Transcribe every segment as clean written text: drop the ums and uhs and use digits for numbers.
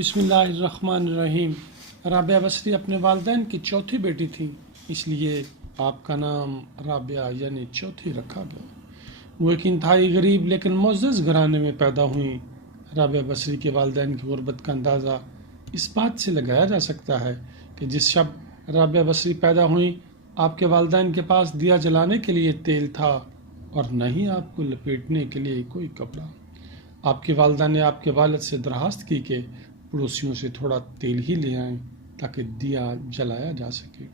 بسم اللہ الرحمن الرحیم۔ رابعہ بصری اپنے والدین کی چوتھی بیٹی تھیں، اس لیے آپ کا نام رابعہ یعنی چوتھی رکھا گیا۔ وہ ایک انتہائی غریب لیکن معزز گھرانے میں پیدا ہوئیں۔ رابعہ بصری کے والدین کی غربت کا اندازہ اس بات سے لگایا جا سکتا ہے کہ جس شب رابعہ بصری پیدا ہوئیں آپ کے والدین کے پاس دیا جلانے کے لیے تیل تھا اور نہ ہی آپ کو لپیٹنے کے لیے کوئی کپڑا۔ آپ کی والدہ نے آپ کے والد سے درخواست کی کہ پڑوسیوں سے تھوڑا تیل ہی لے آئیں تاکہ دیا جلایا جا سکے۔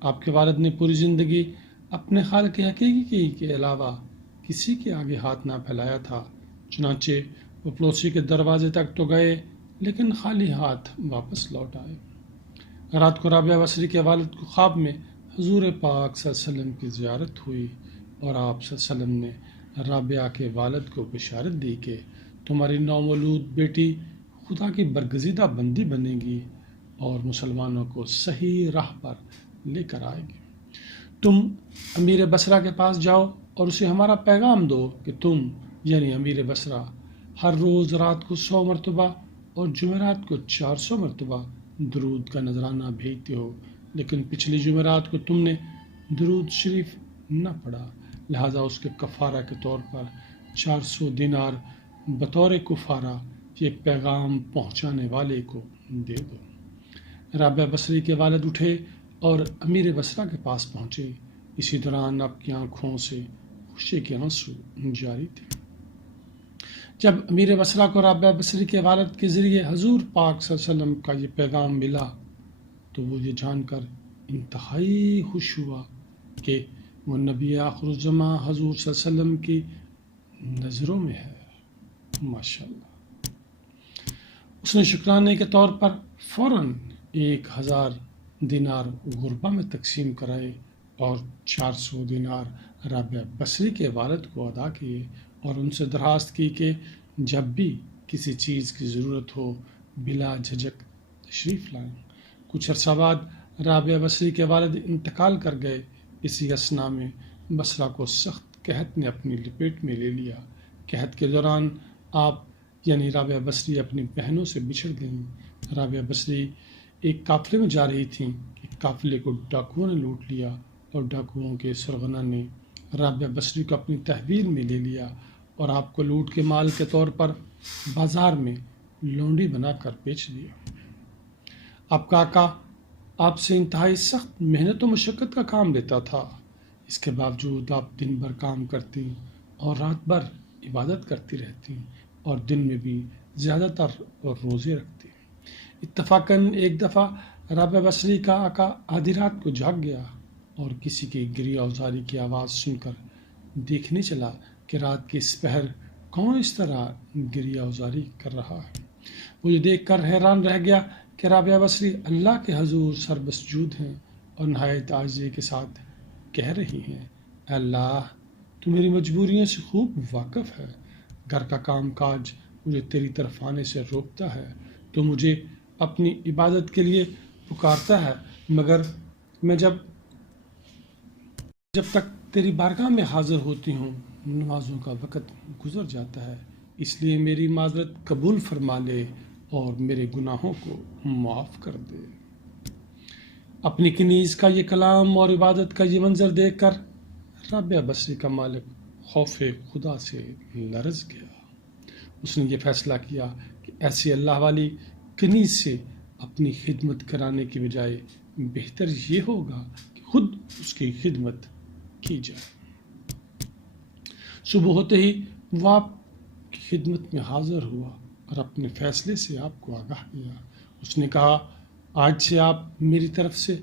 آپ کے والد نے پوری زندگی اپنے خالق حقیقی کے علاوہ کسی کے آگے ہاتھ نہ پھیلایا تھا، چنانچہ وہ پڑوسی کے دروازے تک تو گئے لیکن خالی ہاتھ واپس لوٹ آئے۔ رات کو رابعہ بصری کے والد کو خواب میں حضور پاک صلی اللہ علیہ وسلم کی زیارت ہوئی اور آپ صلی اللہ علیہ وسلم نے رابعہ کے والد کو بشارت دی کہ تمہاری نومولود بیٹی خدا کی برگزیدہ بندی بنے گی اور مسلمانوں کو صحیح راہ پر لے کر آئے گی۔ تم امیر بصرہ کے پاس جاؤ اور اسے ہمارا پیغام دو کہ تم یعنی امیر بصرہ ہر روز رات کو 100 مرتبہ اور جمعرات کو 400 مرتبہ درود کا نذرانہ بھیجتے ہو، لیکن پچھلی جمعرات کو تم نے درود شریف نہ پڑھا، لہذا اس کے کفارہ کے طور پر 400 دینار بطور کفارہ یہ پیغام پہنچانے والے کو دے دو۔ رابعہ بصری کے والد اٹھے اور امیر بصرہ کے پاس پہنچے۔ اسی دوران آپ کی آنکھوں سے خوشی کے آنسو جاری تھے۔ جب امیر بصرہ کو رابعہ بصری کے والد کے ذریعے حضور پاک صلی اللہ علیہ وسلم کا یہ پیغام ملا تو وہ یہ جان کر انتہائی خوش ہوا کہ وہ نبی آخر الزماں حضور صلی اللہ علیہ وسلم کی نظروں میں ہے۔ ماشاءاللہ۔ اس نے شکرانے کے طور پر فوراً 1000 دینار غربا میں تقسیم کرائے اور 400 دینار رابعہ بصری کے والد کو ادا کیے اور ان سے درخواست کی کہ جب بھی کسی چیز کی ضرورت ہو بلا جھجک تشریف لائیں۔ کچھ عرصہ بعد رابعہ بصری کے والد انتقال کر گئے۔ اسی اثنا میں بصرہ کو سخت قحط نے اپنی لپیٹ میں لے لیا۔ قحط کے دوران آپ یعنی رابعہ بصری اپنی بہنوں سے بچھڑ گئیں۔ رابعہ بصری ایک قافلے میں جا رہی تھیں کہ قافلے کو ڈاکوؤں نے لوٹ لیا اور ڈاکوؤں کے سرغنہ نے رابعہ بصری کو اپنی تحویل میں لے لیا اور آپ کو لوٹ کے مال کے طور پر بازار میں لونڈی بنا کر بیچ دیا۔ آپ کا آقا آپ سے انتہائی سخت محنت و مشقت کا کام لیتا تھا، اس کے باوجود آپ دن بھر کام کرتی اور رات بھر عبادت کرتی رہتی اور دن میں بھی زیادہ تر روزے رکھتی۔ اتفاقاً ایک دفعہ رابعہ بصری کا آقا آدھی رات کو جاگ گیا اور کسی کی گریہ اوزاری کی آواز سن کر دیکھنے چلا کہ رات کے اس پہر کون اس طرح گریہ اوزاری کر رہا ہے۔ وہ یہ دیکھ کر حیران رہ گیا کہ رابعہ بصری اللہ کے حضور سر بسجود ہیں اور نہایت عاجزی کے ساتھ کہہ رہی ہیں، اے اللہ تو میری مجبوریوں سے خوب واقف ہے، گھر کا کام کاج مجھے تیری طرف آنے سے روکتا ہے، تو مجھے اپنی عبادت کے لیے پکارتا ہے، مگر میں جب تک تیری بارگاہ میں حاضر ہوتی ہوں نمازوں کا وقت گزر جاتا ہے، اس لیے میری معذرت قبول فرما لے اور میرے گناہوں کو معاف کر دے۔ اپنی کنیز کا یہ کلام اور عبادت کا یہ منظر دیکھ کر رابعہ بصری کا مالک خوف خدا سے لرز گیا۔ اس نے یہ فیصلہ کیا کہ ایسی اللہ والی کنیز سے اپنی خدمت کرانے کی بجائے بہتر یہ ہوگا کہ خود اس کی خدمت کی جائے۔ صبح ہوتے ہی وہ آپ کی خدمت میں حاضر ہوا اور اپنے فیصلے سے آپ کو آگاہ کیا۔ اس نے کہا، آج سے آپ میری طرف سے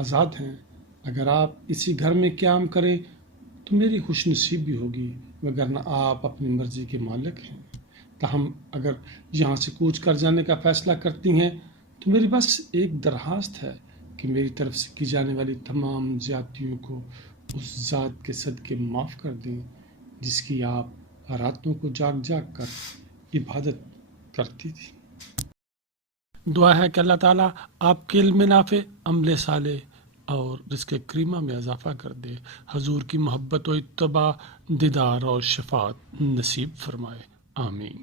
آزاد ہیں، اگر آپ اسی گھر میں قیام کریں تو میری خوش نصیبی ہوگی، وگرنہ آپ اپنی مرضی کے مالک ہیں۔ تاہم اگر یہاں سے کوچ کر جانے کا فیصلہ کرتی ہیں تو میری بس ایک درخواست ہے کہ میری طرف سے کی جانے والی تمام زیادتیوں کو اس ذات کے صدقے معاف کر دیں جس کی آپ راتوں کو جاگ جاگ کر عبادت کرتی تھی۔ دعا ہے کہ اللہ تعالیٰ آپ کے علم نافع، عمل صالح اور رزق کریمہ میں اضافہ کر دے، حضور کی محبت و اتباع، دیدار اور شفاعت نصیب فرمائے، آمین۔